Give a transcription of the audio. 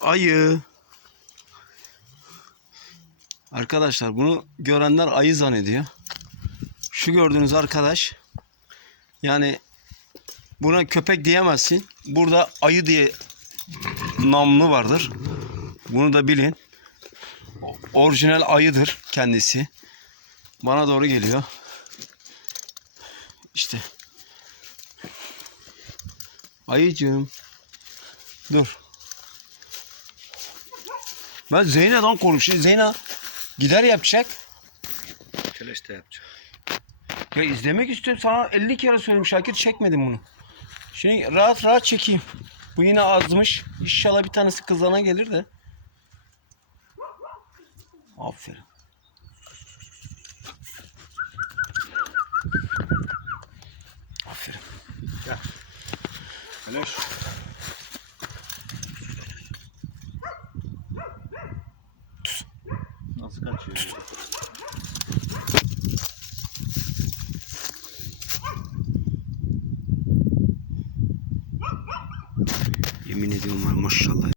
Ayı. Arkadaşlar bunu görenler ayı zannediyor. Şu gördüğünüz arkadaş yani buna köpek diyemezsin. Burada ayı diye namlı vardır. Bunu da bilin. Orijinal ayıdır kendisi. Bana doğru geliyor. İşte. Ayıcığım. Dur. Ben Zeyna'dan konuşuyorum. Zeyna gider yapacak. Keleş de yapacak. Ya izlemek istiyorum. Sana 50 kere söyledim Şakir çekmedim bunu. Şimdi rahat rahat çekeyim. Bu yine azmış. İnşallah bir tanesi kızana gelir de. Aferin. Aferin. Keleş. Yemin ediyorum maşallah.